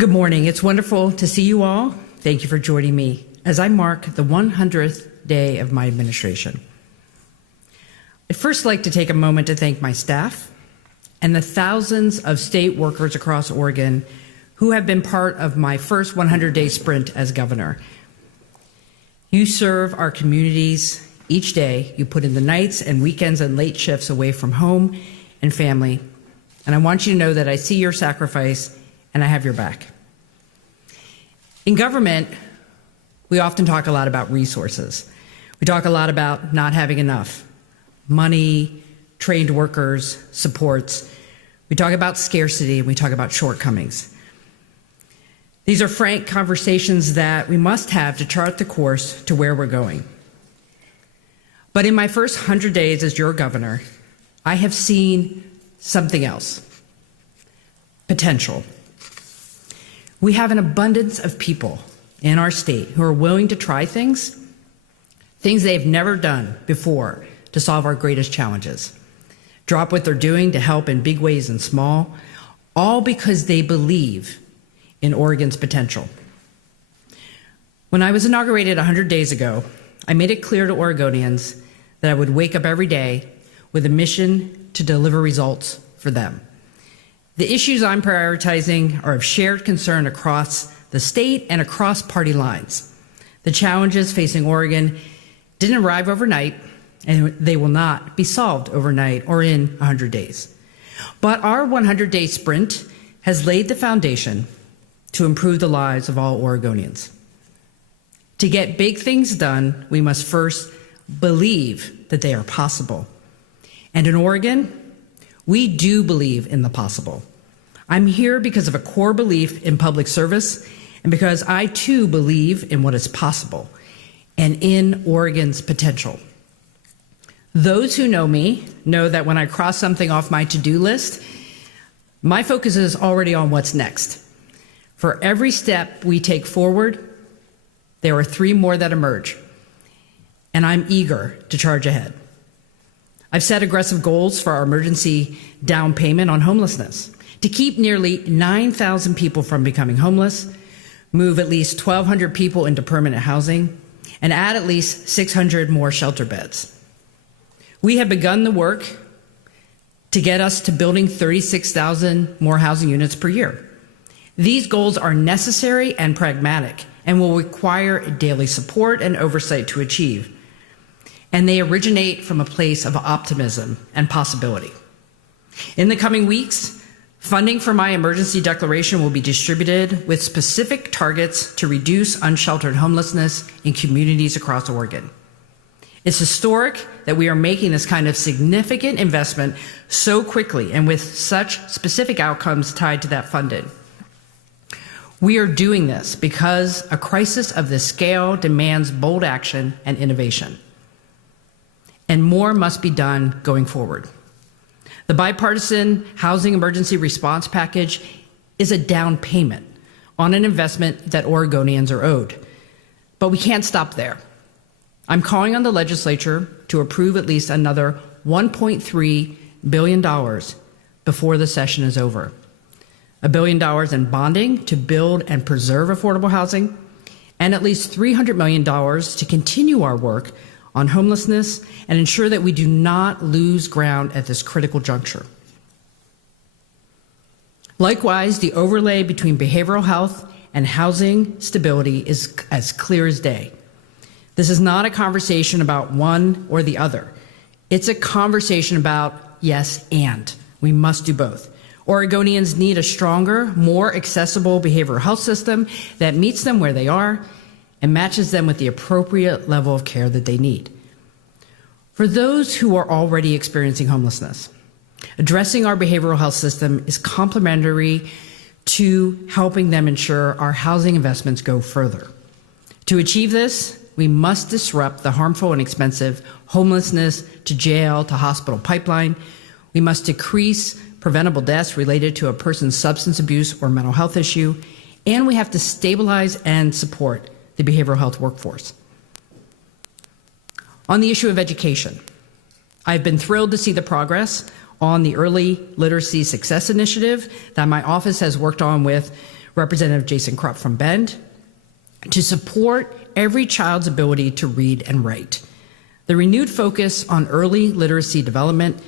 Good morning. It's wonderful to see you all. Thank you for joining me as I mark the 100th day of my administration. I'd first like to take a moment to thank my staff and the thousands of state workers across Oregon who have been part of my first 100-day sprint as governor. You serve our communities each day. You put in the nights and weekends and late shifts away from home and family. And I want you to know that I see your sacrifice and I have your back. In government, we often talk a lot about resources. We talk a lot about not having enough money, trained workers, supports. We talk about scarcity and we talk about shortcomings. These are frank conversations that we must have to chart the course to where we're going. But in my first 100 days as your governor, I have seen something else: potential. We have an abundance of people in our state who are willing to try things they've never done before to solve our greatest challenges. Drop what they're doing to help in big ways and small, all because they believe in Oregon's potential. When I was inaugurated 100 days ago, I made it clear to Oregonians that I would wake up every day with a mission to deliver results for them. The issues I'm prioritizing are of shared concern across the state and across party lines. The challenges facing Oregon didn't arrive overnight, and they will not be solved overnight or in 100 days. But our 100-day sprint has laid the foundation to improve the lives of all Oregonians. To get big things done, we must first believe that they are possible. And in Oregon, we do believe in the possible. I'm here because of a core belief in public service and because I too believe in what is possible and in Oregon's potential. Those who know me know that when I cross something off my to-do list, my focus is already on what's next. For every step we take forward, there are 3 more that emerge, and I'm eager to charge ahead. I've set aggressive goals for our emergency down payment on homelessness, to keep nearly 9,000 people from becoming homeless, move at least 1,200 people into permanent housing, and add at least 600 more shelter beds. We have begun the work to get us to building 36,000 more housing units per year. These goals are necessary and pragmatic and will require daily support and oversight to achieve. And they originate from a place of optimism and possibility. In the coming weeks, funding for my emergency declaration will be distributed with specific targets to reduce unsheltered homelessness in communities across Oregon. It's historic that we are making this kind of significant investment so quickly and with such specific outcomes tied to that funding. We are doing this because a crisis of this scale demands bold action and innovation. And more must be done going forward. The bipartisan Housing Emergency Response Package is a down payment on an investment that Oregonians are owed. But we can't stop there. I'm calling on the legislature to approve at least another $1.3 billion before the session is over. $1 billion in bonding to build and preserve affordable housing, and at least $300 million to continue our work on homelessness and ensure that we do not lose ground at this critical juncture. Likewise, the overlay between behavioral health and housing stability is as clear as day. This is not a conversation about one or the other. It's a conversation about yes, and. We must do both. Oregonians need a stronger, more accessible behavioral health system that meets them where they are and matches them with the appropriate level of care that they need. For those who are already experiencing homelessness, addressing our behavioral health system is complementary to helping them ensure our housing investments go further. To achieve this, we must disrupt the harmful and expensive homelessness to jail to hospital pipeline. We must decrease preventable deaths related to a person's substance abuse or mental health issue, and we have to stabilize and support the behavioral health workforce. On the issue of education, I've been thrilled to see the progress on the Early Literacy Success Initiative that my office has worked on with Representative Jason Krupp from Bend, to support every child's ability to read and write. The renewed focus on early literacy development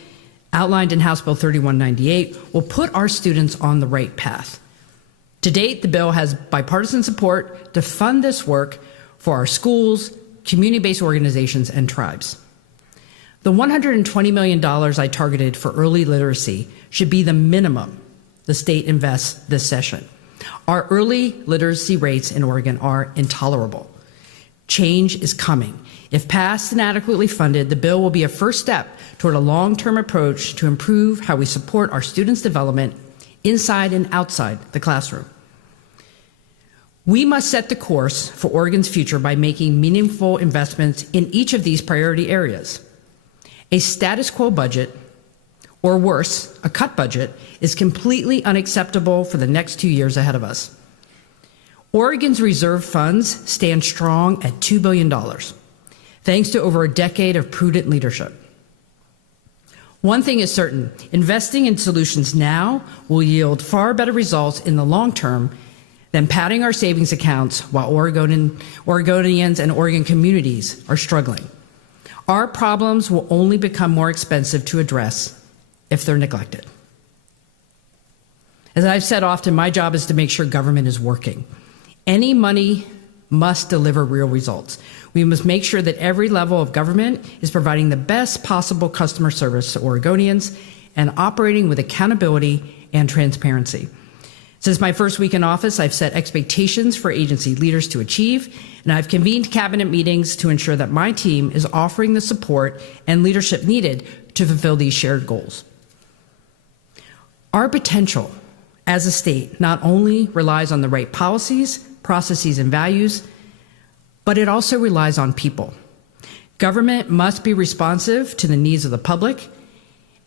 outlined in House Bill 3198 will put our students on the right path. To date, the bill has bipartisan support to fund this work for our schools, community-based organizations, and tribes. The $120 million I targeted for early literacy should be the minimum the state invests this session. Our early literacy rates in Oregon are intolerable. Change is coming. If passed and adequately funded, the bill will be a first step toward a long-term approach to improve how we support our students' development inside and outside the classroom. We must set the course for Oregon's future by making meaningful investments in each of these priority areas. A status quo budget, or worse, a cut budget, is completely unacceptable for the next 2 years ahead of us. Oregon's reserve funds stand strong at $2 billion, thanks to over a decade of prudent leadership. One thing is certain, investing in solutions now will yield far better results in the long term than padding our savings accounts while Oregonians and Oregon communities are struggling. Our problems will only become more expensive to address if they're neglected. As I've said often, my job is to make sure government is working. Any money must deliver real results. We must make sure that every level of government is providing the best possible customer service to Oregonians and operating with accountability and transparency. Since my first week in office, I've set expectations for agency leaders to achieve, and I've convened cabinet meetings to ensure that my team is offering the support and leadership needed to fulfill these shared goals. Our potential as a state not only relies on the right policies, processes, and values, but it also relies on people. Government must be responsive to the needs of the public,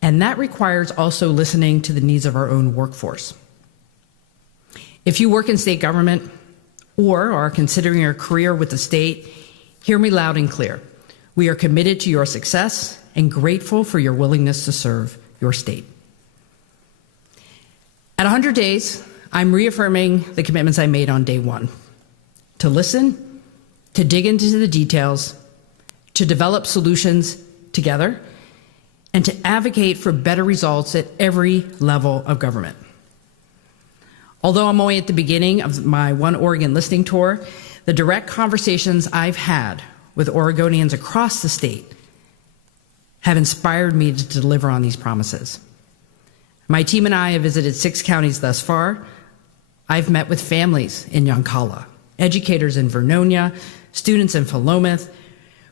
and that requires also listening to the needs of our own workforce. If you work in state government or are considering a career with the state, hear me loud and clear. We are committed to your success and grateful for your willingness to serve your state. At 100 days, I'm reaffirming the commitments I made on day one: to listen, to dig into the details, to develop solutions together, and to advocate for better results at every level of government. Although I'm only at the beginning of my One Oregon listening tour, the direct conversations I've had with Oregonians across the state have inspired me to deliver on these promises. My team and I have visited 6 counties thus far. I've met with families in Yoncalla, educators in Vernonia, students in Philomath,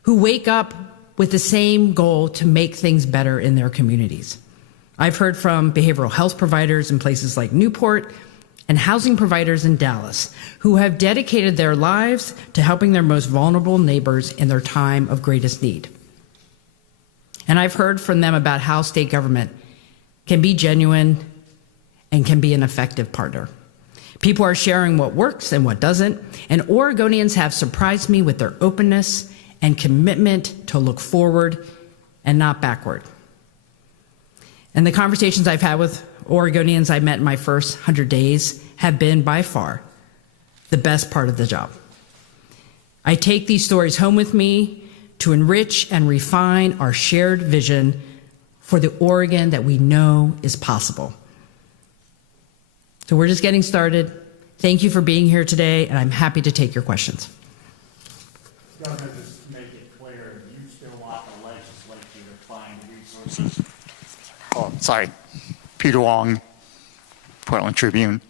who wake up with the same goal to make things better in their communities. I've heard from behavioral health providers in places like Newport and housing providers in Dallas who have dedicated their lives to helping their most vulnerable neighbors in their time of greatest need. And I've heard from them about how state government can be genuine and can be an effective partner. People are sharing what works and what doesn't, and Oregonians have surprised me with their openness and commitment to look forward and not backward. And the conversations I've had with Oregonians I met in my first 100 days have been by far the best part of the job. I take these stories home with me to enrich and refine our shared vision for the Oregon that we know is possible. So we're just getting started. Thank you for being here today, and I'm happy to take your questions. Governor, just to make it clear, you still want the legislature to find resources. Oh, sorry. Peter Wong, Portland Tribune.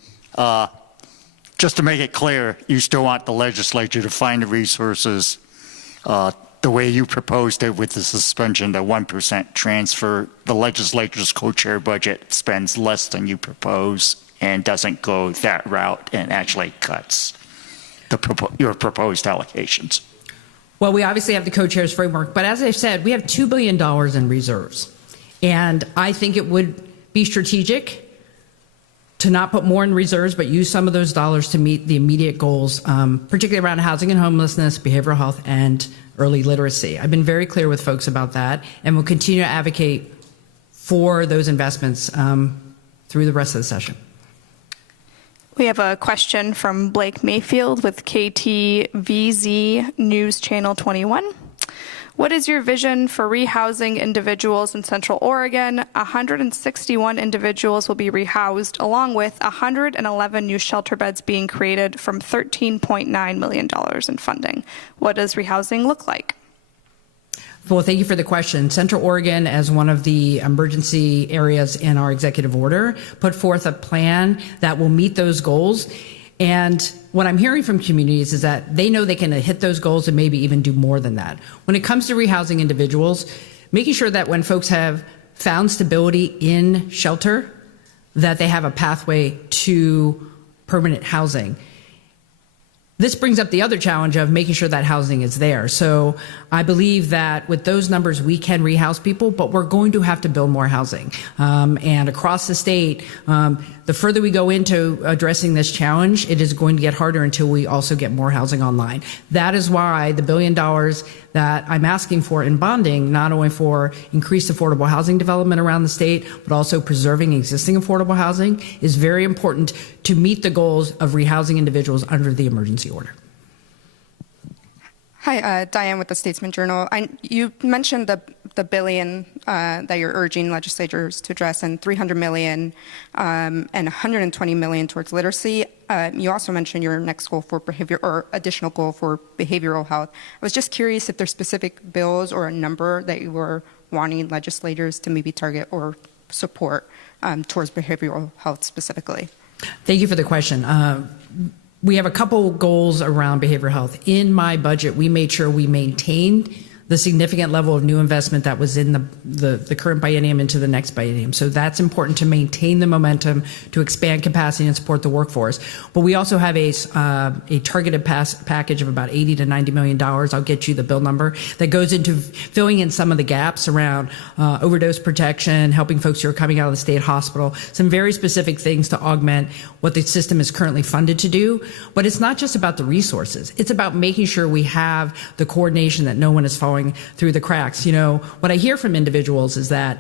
Just to make it clear, you still want the legislature to find the resources the way you proposed it with the suspension, the 1% transfer. The legislature's co-chair budget spends less than you propose and doesn't go that route and actually cuts your proposed allocations. Well, we obviously have the co-chairs framework, but as I've said, we have $2 billion in reserves. And I think it would be strategic to not put more in reserves, but use some of those dollars to meet the immediate goals, particularly around housing and homelessness, behavioral health, and early literacy. I've been very clear with folks about that, and will continue to advocate for those investments through the rest of the session. We have a question from Blake Mayfield with KTVZ News Channel 21. What is your vision for rehousing individuals in Central Oregon? 161 individuals will be rehoused, along with 111 new shelter beds being created from $13.9 million in funding. What does rehousing look like? Well, thank you for the question. Central Oregon, as one of the emergency areas in our executive order, put forth a plan that will meet those goals. And what I'm hearing from communities is that they know they can hit those goals and maybe even do more than that. When it comes to rehousing individuals, making sure that when folks have found stability in shelter, that they have a pathway to permanent housing. This brings up the other challenge of making sure that housing is there. So I believe that with those numbers, we can rehouse people, but we're going to have to build more housing. And across the state, the further we go into addressing this challenge, it is going to get harder until we also get more housing online. That is why the $1 billion that I'm asking for in bonding, not only for increased affordable housing development around the state, but also preserving existing affordable housing, is very important to meet the goals of rehousing individuals under the emergency order. Hi, Diane with the Statesman Journal. You mentioned the billion that you're urging legislators to address, and $300 million and $120 million towards literacy. You also mentioned your next goal for additional goal for behavioral health. I was just curious if there's specific bills or a number that you were wanting legislators to maybe target or support towards behavioral health specifically. Thank you for the question. We have a couple goals around behavioral health. In my budget, we made sure we maintained the significant level of new investment that was in the current biennium into the next biennium. So that's important to maintain the momentum, to expand capacity and support the workforce. But we also have a targeted package of about $80 to $90 million. I'll get you the bill number that goes into filling in some of the gaps around overdose protection, helping folks who are coming out of the state hospital, some very specific things to augment what the system is currently funded to do. But it's not just about the resources. It's about making sure we have the coordination, that no one is falling through the cracks. You know, what I hear from individuals is that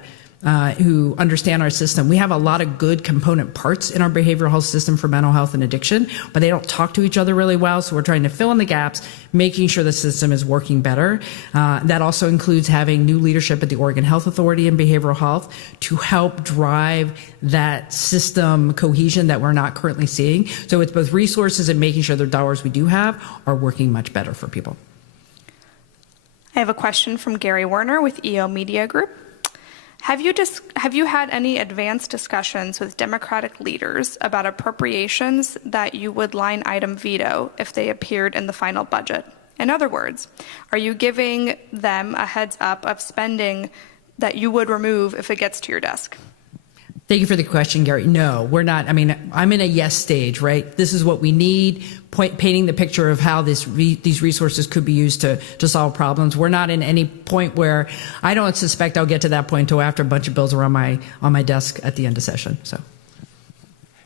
who understand our system, we have a lot of good component parts in our behavioral health system for mental health and addiction, but they don't talk to each other really well. So we're trying to fill in the gaps, making sure the system is working better. That also includes having new leadership at the Oregon Health Authority in behavioral health to help drive that system cohesion that we're not currently seeing. So it's both resources and making sure the dollars we do have are working much better for people. I have a question from Gary Werner with EO Media Group. Have you had any advanced discussions with Democratic leaders about appropriations that you would line item veto if they appeared in the final budget? In other words, are you giving them a heads up of spending that you would remove if it gets to your desk? Thank you for the question, Gary. No, we're not. I mean, I'm in a yes stage, right? This is what we need, painting the picture of how these resources could be used to solve problems. We're not in any point where I don't suspect I'll get to that point until after a bunch of bills are on my desk at the end of session. So.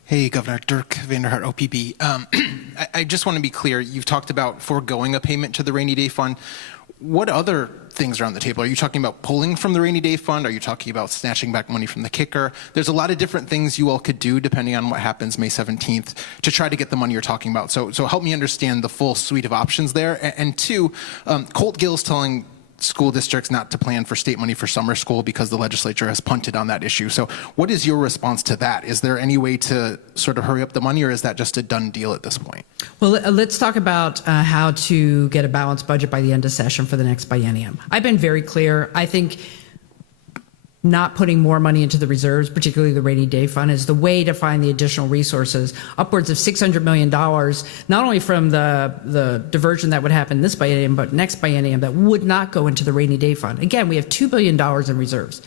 Hey, Governor. Dirk Vanderhart, OPB. I just want to be clear. You've talked about foregoing a payment to the rainy day fund. What other things are on the table? Are you talking about pulling from the rainy day fund? Are you talking about snatching back money from the kicker? There's a lot of different things you all could do depending on what happens May 17th to try to get the money you're talking about. So help me understand the full suite of options there. And two, Colt Gill's telling school districts not to plan for state money for summer school because the legislature has punted on that issue. So what is your response to that? Is there any way to sort of hurry up the money, or is that just a done deal at this point? Well, let's talk about how to get a balanced budget by the end of session for the next biennium. I've been very clear. I think not putting more money into the reserves, particularly the rainy day fund, is the way to find the additional resources, upwards of $600 million, not only from the diversion that would happen this biennium, but next biennium that would not go into the rainy day fund. Again, we have $2 billion in reserves.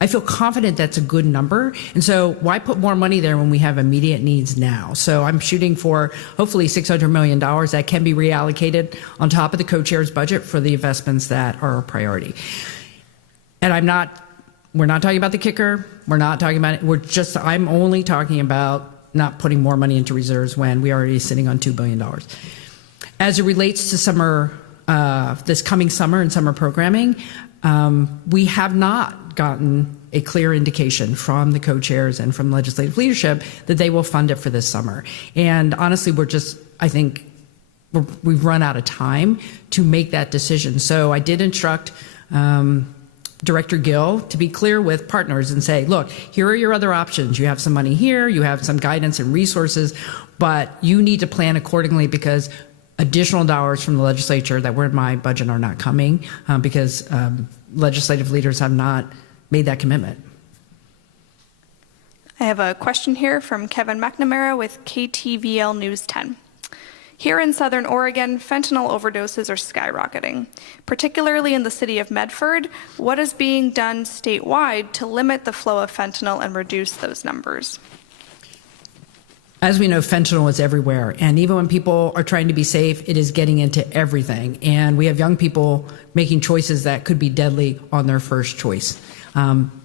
I feel confident that's a good number. And so why put more money there when we have immediate needs now? So I'm shooting for hopefully $600 million that can be reallocated on top of the co-chair's budget for the investments that are a priority. And we're not talking about the kicker. We're not talking about it. I'm only talking about not putting more money into reserves when we are already sitting on $2 billion. As it relates to summer, this coming summer and summer programming, we have not gotten a clear indication from the co-chairs and from legislative leadership that they will fund it for this summer. And honestly, we've run out of time to make that decision. So I did instruct Director Gill to be clear with partners and say, look, here are your other options. You have some money here, you have some guidance and resources, but you need to plan accordingly because additional dollars from the legislature that were in my budget are not coming because legislative leaders have not made that commitment. I have a question here from Kevin McNamara with KTVL News 10. Here in Southern Oregon, fentanyl overdoses are skyrocketing. Particularly in the city of Medford, what is being done statewide to limit the flow of fentanyl and reduce those numbers? As we know, fentanyl is everywhere. And even when people are trying to be safe, it is getting into everything. And we have young people making choices that could be deadly on their first choice.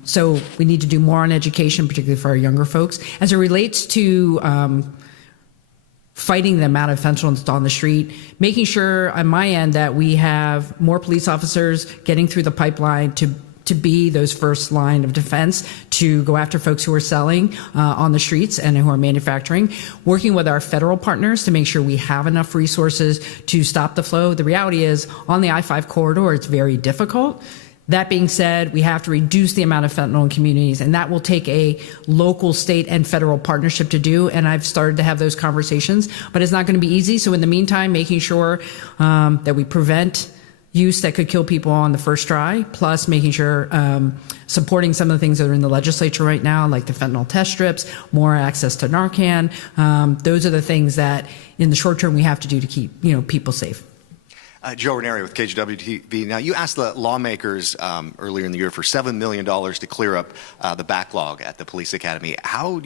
So we need to do more on education, particularly for our younger folks. As it relates to fighting the amount of fentanyl that's on the street, making sure on my end that we have more police officers getting through the pipeline to be those first line of defense to go after folks who are selling on the streets and who are manufacturing, working with our federal partners to make sure we have enough resources to stop the flow. The reality is on the I-5 corridor, it's very difficult. That being said, we have to reduce the amount of fentanyl in communities, and that will take a local, state, and federal partnership to do, and I've started to have those conversations, but it's not going to be easy. So in the meantime, making sure that we prevent use that could kill people on the first try, plus making sure supporting some of the things that are in the legislature right now, like the fentanyl test strips, more access to Narcan. Those are the things that in the short term we have to do to keep people safe. Joe Ranieri with KGW-TV. Now, you asked the lawmakers earlier in the year for $7 million to clear up the backlog at the police academy. How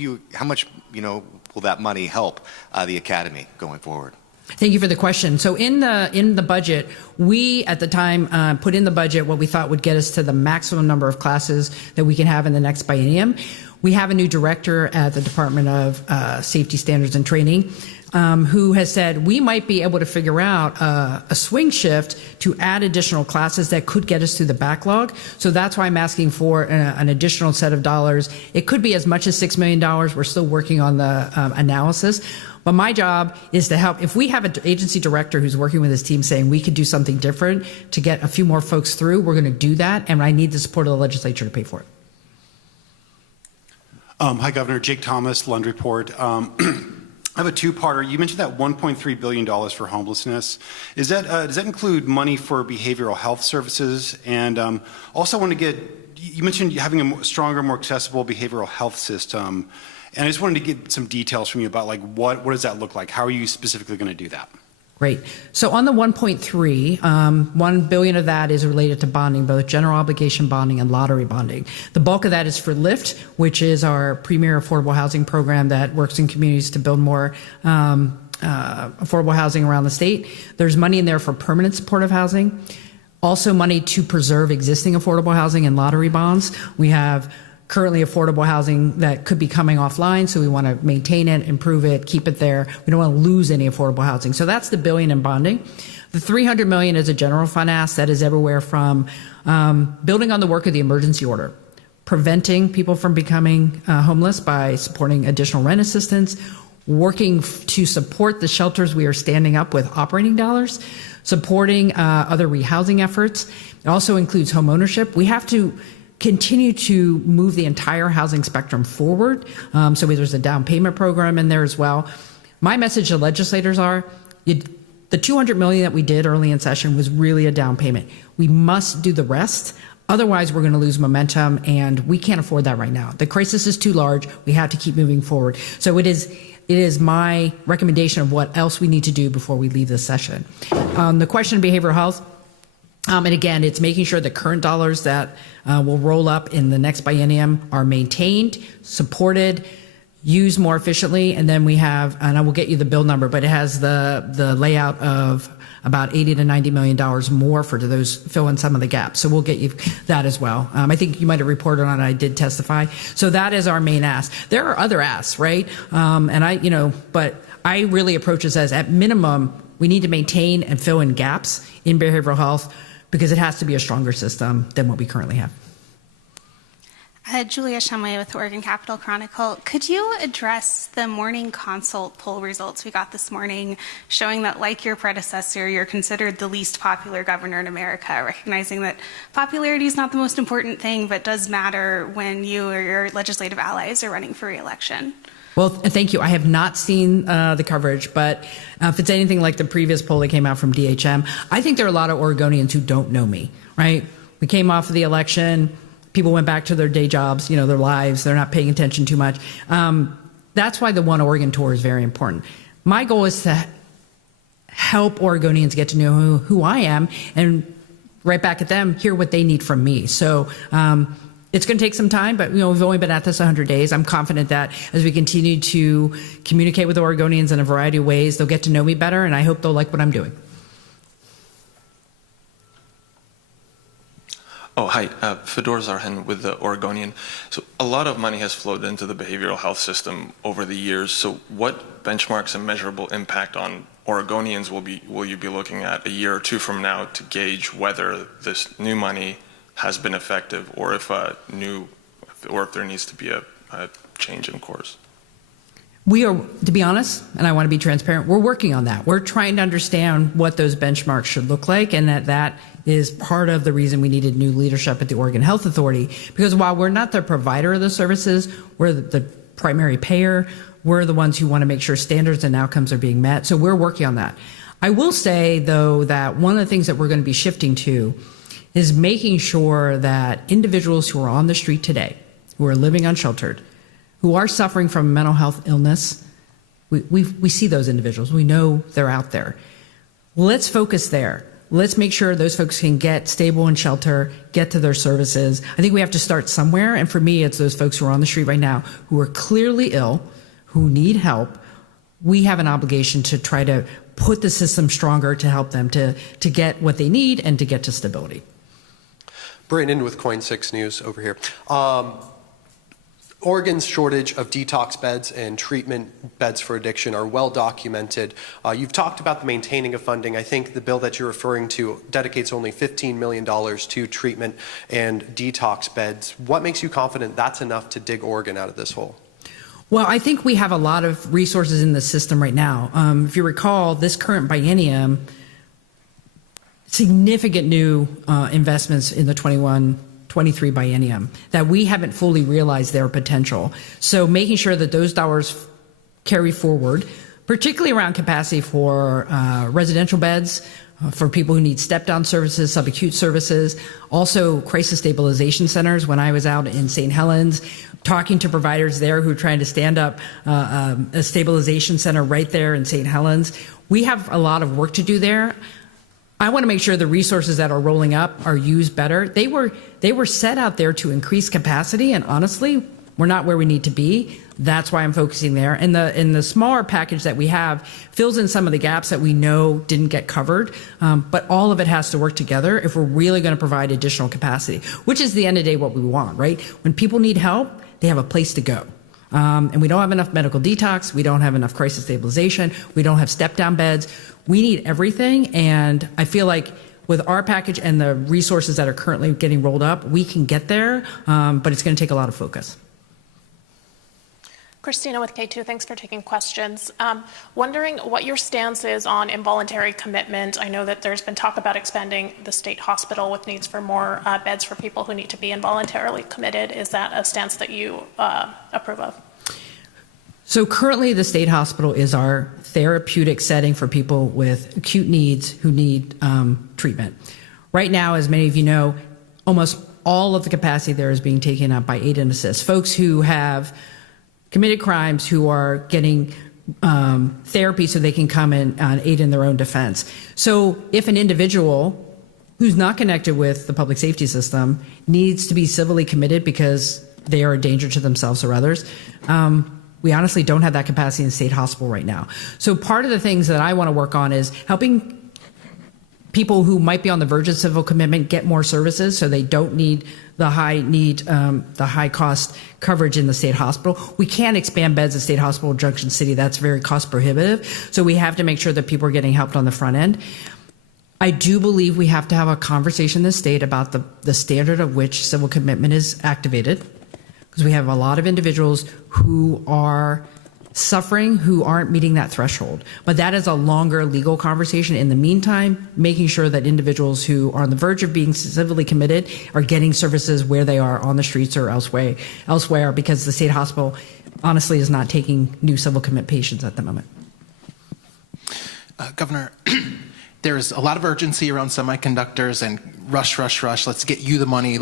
much will that money help the academy going forward? Thank you for the question. So in the budget, we at the time put in the budget what we thought would get us to the maximum number of classes that we can have in the next biennium. We have a new director at the Department of Safety Standards and Training who has said we might be able to figure out a swing shift to add additional classes that could get us through the backlog. So that's why I'm asking for an additional set of dollars. It could be as much as $6 million. We're still working on the analysis. But my job is to help. If we have an agency director who's working with his team saying we could do something different to get a few more folks through, we're going to do that. And I need the support of the legislature to pay for it. Hi, Governor. Jake Thomas, Lund Report. I have a two-parter. You mentioned that $1.3 billion for homelessness. Does that include money for behavioral health services? And also want to you mentioned having a stronger, more accessible behavioral health system. And I just wanted to get some details from you about what does that look like? How are you specifically going to do that? Great. So on the 1.3, $1 billion of that is related to bonding, both general obligation bonding and lottery bonding. The bulk of that is for LIFT, which is our premier affordable housing program that works in communities to build more affordable housing around the state. There's money in there for permanent supportive housing, also money to preserve existing affordable housing and lottery bonds. We have currently affordable housing that could be coming offline, so we want to maintain it, improve it, keep it there. We don't want to lose any affordable housing. So that's the $1 billion in bonding. The $300 million is a general fund ask that is everywhere from building on the work of the emergency order, preventing people from becoming homeless by supporting additional rent assistance, working to support the shelters we are standing up with operating dollars, supporting other rehousing efforts. It also includes home ownership. We have to continue to move the entire housing spectrum forward. So there's a down payment program in there as well. My message to legislators are, the $200 million that we did early in session was really a down payment. We must do the rest. Otherwise, we're going to lose momentum, and we can't afford that right now. The crisis is too large. We have to keep moving forward. So it is my recommendation of what else we need to do before we leave this session. The question of behavioral health, and again, it's making sure the current dollars that will roll up in the next biennium are maintained, supported, used more efficiently. And then we have, and I will get you the bill number, but it has the layout of about $80 to $90 million more for those fill in some of the gaps. So we'll get you that as well. I think you might have reported on it. I did testify. So that is our main ask. There are other asks, right? But I really approach this as at minimum, we need to maintain and fill in gaps in behavioral health, because it has to be a stronger system than what we currently have. Julia Shumway with the Oregon Capital Chronicle. Could you address the morning consult poll results we got this morning showing that, like your predecessor, you're considered the least popular governor in America, recognizing that popularity is not the most important thing, but does matter when you or your legislative allies are running for re-election? Well, thank you. I have not seen the coverage, but if it's anything like the previous poll that came out from DHM, I think there are a lot of Oregonians who don't know me, right? We came off of the election. People went back to their day jobs, their lives. They're not paying attention too much. That's why the One Oregon Tour is very important. My goal is to help Oregonians get to know who I am and right back at them, hear what they need from me. So it's going to take some time, but we've only been at this 100 days. I'm confident that as we continue to communicate with Oregonians in a variety of ways, they'll get to know me better, and I hope they'll like what I'm doing. Oh, hi. Fedor Zarhin with the Oregonian. So a lot of money has flowed into the behavioral health system over the years. So what benchmarks and measurable impact on Oregonians will you be looking at a year or two from now to gauge whether this new money has been effective, or if there needs to be a change in course? We are, to be honest, and I want to be transparent, we're working on that. We're trying to understand what those benchmarks should look like, and that is part of the reason we needed new leadership at the Oregon Health Authority. Because while we're not the provider of the services, we're the primary payer. We're the ones who want to make sure standards and outcomes are being met. So we're working on that. I will say, though, that one of the things that we're going to be shifting to is making sure that individuals who are on the street today, who are living unsheltered, who are suffering from mental health illness, we see those individuals. We know they're out there. Let's focus there. Let's make sure those folks can get stable and shelter, get to their services. I think we have to start somewhere, and for me, it's those folks who are on the street right now who are clearly ill, who need help. We have an obligation to try to put the system stronger to help them to get what they need and to get to stability. Brandon with Coin 6 News over here. Oregon's shortage of detox beds and treatment beds for addiction are well documented. You've talked about the maintaining of funding. I think the bill that you're referring to dedicates only $15 million to treatment and detox beds. What makes you confident that's enough to dig Oregon out of this hole? Well, I think we have a lot of resources in the system right now. If you recall, this current biennium, significant new investments in the 21-23 biennium that we haven't fully realized their potential. So making sure that those dollars carry forward, particularly around capacity for residential beds, for people who need step-down services, subacute services, also crisis stabilization centers. When I was out in St. Helens, talking to providers there who are trying to stand up a stabilization center right there in St. Helens, we have a lot of work to do there. I want to make sure the resources that are rolling up are used better. They were set out there to increase capacity, and honestly, we're not where we need to be. That's why I'm focusing there. And the smaller package that we have fills in some of the gaps that we know didn't get covered, but all of it has to work together if we're really going to provide additional capacity, which is the end of the day what we want, right? When people need help, they have a place to go. And we don't have enough medical detox. We don't have enough crisis stabilization. We don't have step-down beds. We need everything. And I feel like with our package and the resources that are currently getting rolled up, we can get there, but it's going to take a lot of focus. Christina with K2, thanks for taking questions. Wondering what your stance is on involuntary commitment. I know that there's been talk about expanding the state hospital with needs for more beds for people who need to be involuntarily committed. Is that a stance that you approve of? So currently the state hospital is our therapeutic setting for people with acute needs who need treatment. Right now, as many of you know, almost all of the capacity there is being taken up by aid and assist. Folks who have committed crimes who are getting therapy so they can come and aid in their own defense. So if an individual who's not connected with the public safety system needs to be civilly committed because they are a danger to themselves or others, we honestly don't have that capacity in the state hospital right now. So part of the things that I want to work on is helping people who might be on the verge of civil commitment get more services so they don't need the high cost coverage in the state hospital. We can't expand beds at State Hospital Junction City. That's very cost prohibitive. So we have to make sure that people are getting helped on the front end. I do believe we have to have a conversation in the state about the standard of which civil commitment is activated. because we have a lot of individuals who are suffering, who aren't meeting that threshold. But that is a longer legal conversation. In the meantime, making sure that individuals who are on the verge of being civilly committed are getting services where they are on the streets or elsewhere, because the state hospital honestly is not taking new civil commit patients at the moment. Governor, there's a lot of urgency around semiconductors and rush, let's get you the money.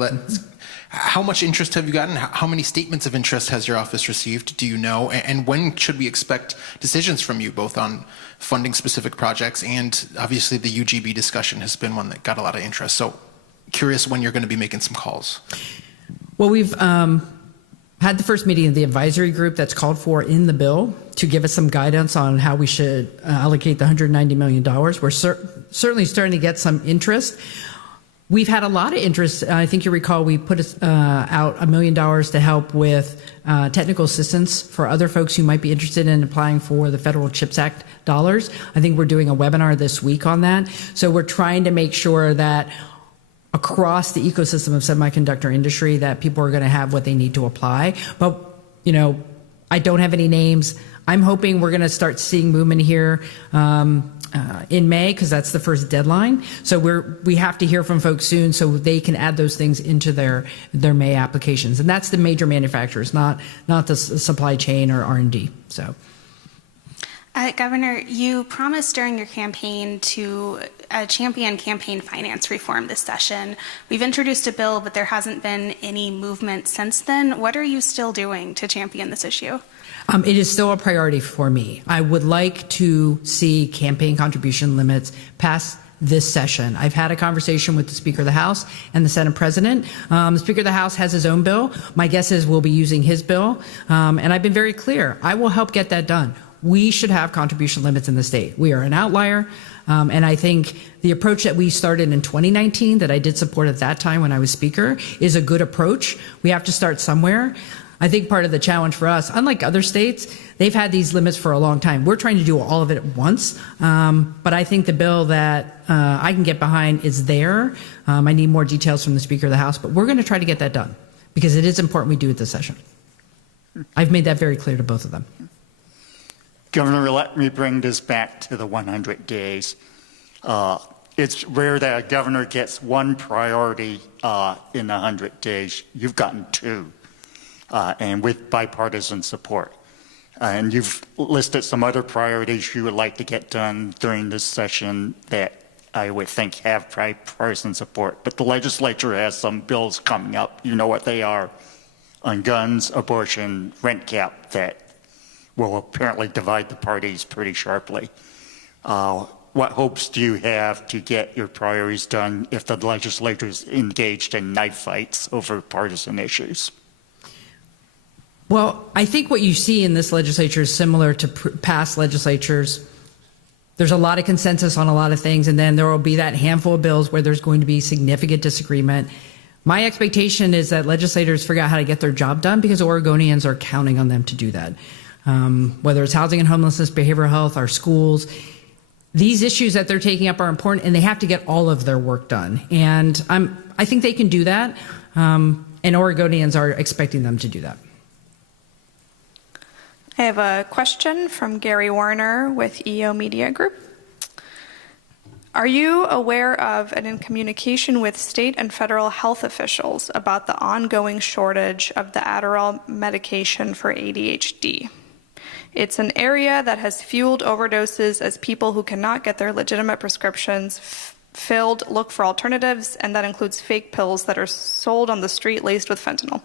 How much interest have you gotten? How many statements of interest has your office received? Do you know? And when should we expect decisions from you, both on funding specific projects and obviously the UGB discussion has been one that got a lot of interest. So curious when you're going to be making some calls. Well, we've had the first meeting of the advisory group that's called for in the bill to give us some guidance on how we should allocate the $190 million. We're certainly starting to get some interest. We've had a lot of interest. I think you recall we put out $1 million to help with technical assistance for other folks who might be interested in applying for the federal CHIPS Act dollars. I think we're doing a webinar this week on that. So we're trying to make sure that across the ecosystem of semiconductor industry that people are going to have what they need to apply. But, you know, I don't have any names. I'm hoping we're going to start seeing movement here in May, because that's the first deadline. So we have to hear from folks soon so they can add those things into their May applications. And that's the major manufacturers, not the supply chain or R&D. So. Governor, you promised during your campaign to champion campaign finance reform this session. We've introduced a bill, but there hasn't been any movement since then. What are you still doing to champion this issue? It is still a priority for me. I would like to see campaign contribution limits pass this session. I've had a conversation with the Speaker of the House and the Senate President. The Speaker of the House has his own bill. My guess is we'll be using his bill. And I've been very clear. I will help get that done. We should have contribution limits in the state. We are an outlier. And I think the approach that we started in 2019 that I did support at that time when I was Speaker is a good approach. We have to start somewhere. I think part of the challenge for us, unlike other states, they've had these limits for a long time. We're trying to do all of it at once. But I think the bill that I can get behind is there. I need more details from the Speaker of the House, but we're going to try to get that done because it is important we do it this session. I've made that very clear to both of them. Governor, let me bring this back to the 100 days. It's rare that a governor gets one priority in 100 days. You've gotten two, and with bipartisan support. And you've listed some other priorities you would like to get done during this session that I would think have bipartisan support. But the legislature has some bills coming up. You know what they are: on guns, abortion, rent cap, that will apparently divide the parties pretty sharply. What hopes do you have to get your priorities done if the legislature is engaged in knife fights over partisan issues? Well, I think what you see in this legislature is similar to past legislatures. There's a lot of consensus on a lot of things, and then there will be that handful of bills where there's going to be significant disagreement. My expectation is that legislators figure out how to get their job done because Oregonians are counting on them to do that. Whether it's housing and homelessness, behavioral health, our schools, these issues that they're taking up are important, and they have to get all of their work done. And I think they can do that, and Oregonians are expecting them to do that. I have a question from Gary Warner with EO Media Group. Are you aware of and in communication with state and federal health officials about the ongoing shortage of the Adderall medication for ADHD? It's an area that has fueled overdoses as people who cannot get their legitimate prescriptions filled look for alternatives, and that includes fake pills that are sold on the street laced with fentanyl.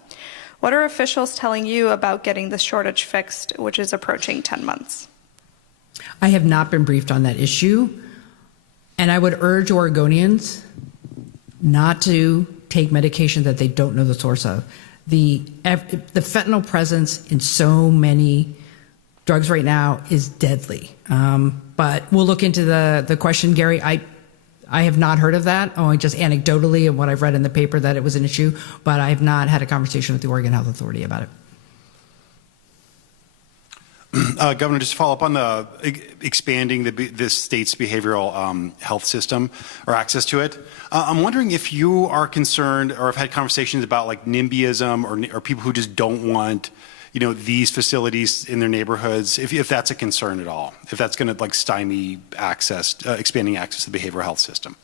What are officials telling you about getting this shortage fixed, which is approaching 10 months? I have not been briefed on that issue, and I would urge Oregonians not to take medication that they don't know the source of. The fentanyl presence in so many drugs right now is deadly. But we'll look into the question, Gary. I have not heard of that, only just anecdotally and what I've read in the paper that it was an issue, but I have not had a conversation with the Oregon Health Authority about it. Governor, just to follow up on the expanding this state's behavioral health system or access to it. I'm wondering if you are concerned or have had conversations about like NIMBYism or people who just don't want, these facilities in their neighborhoods, if that's a concern at all, if that's going to like stymie access, expanding access to the behavioral health system.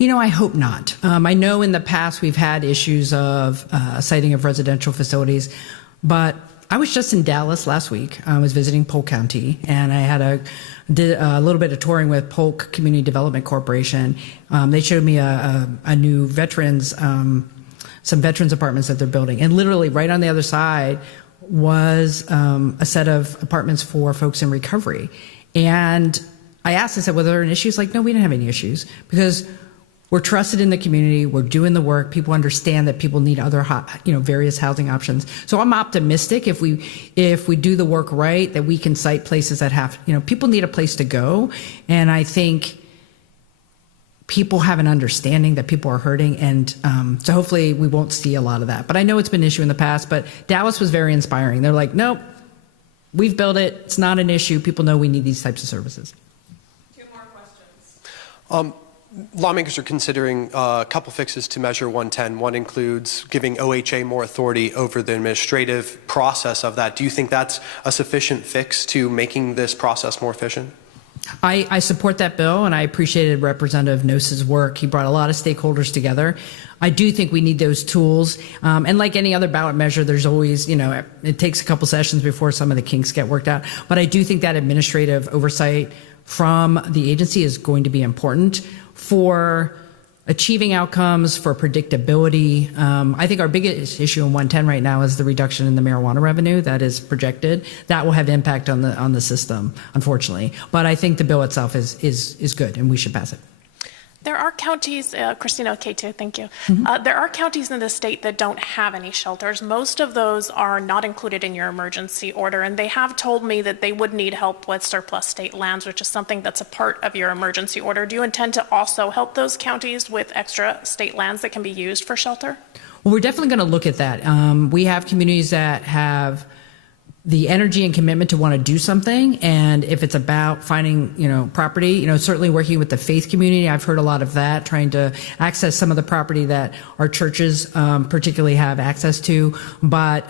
I hope not. I know in the past we've had issues of siting of residential facilities, but I was just in Dallas last week. I was visiting Polk County, and I did a little bit of touring with Polk Community Development Corporation. They showed me a new some veterans apartments that they're building, and literally right on the other side was a set of apartments for folks in recovery. And I asked, I said, "Were there any issues?" Like, no, we didn't have any issues because we're trusted in the community. We're doing the work. People understand that people need other, various housing options. So I'm optimistic if we do the work right, that we can site places that have, people need a place to go. And I think people have an understanding that people are hurting. And so hopefully we won't see a lot of that. But I know it's been an issue in the past, but Dallas was very inspiring. They're like, nope, we've built it. It's not an issue. People know we need these types of services. 2 more questions. Lawmakers are considering a couple fixes to Measure 110. One includes giving OHA more authority over the administrative process of that. Do you think that's a sufficient fix to making this process more efficient? I support that bill, and I appreciated Representative Nose's work. He brought a lot of stakeholders together. I do think we need those tools. And like any other ballot measure, there's always, it takes a couple sessions before some of the kinks get worked out. But I do think that administrative oversight from the agency is going to be important for achieving outcomes, for predictability. I think our biggest issue in 110 right now is the reduction in the marijuana revenue that is projected. That will have impact on the system, unfortunately. But I think the bill itself is good, and we should pass it. There are counties, Christina K2, thank you. There are counties in the state that don't have any shelters. Most of those are not included in your emergency order, and they have told me that they would need help with surplus state lands, which is something that's a part of your emergency order. Do you intend to also help those counties with extra state lands that can be used for shelter? Well, we're definitely going to look at that. We have communities that have the energy and commitment to want to do something, and if it's about finding, property, certainly working with the faith community, I've heard a lot of that, trying to access some of the property that our churches particularly have access to. But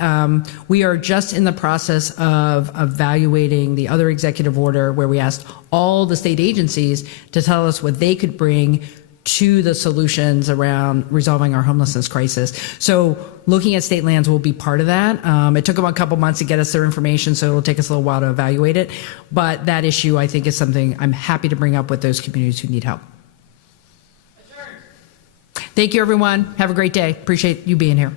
we are just in the process of evaluating the other executive order where we asked all the state agencies to tell us what they could bring to the solutions around resolving our homelessness crisis. So looking at state lands will be part of that. It took them a couple months to get us their information, so it'll take us a little while to evaluate it. But that issue, I think, is something I'm happy to bring up with those communities who need help. Thank you, everyone. Have a great day. Appreciate you being here.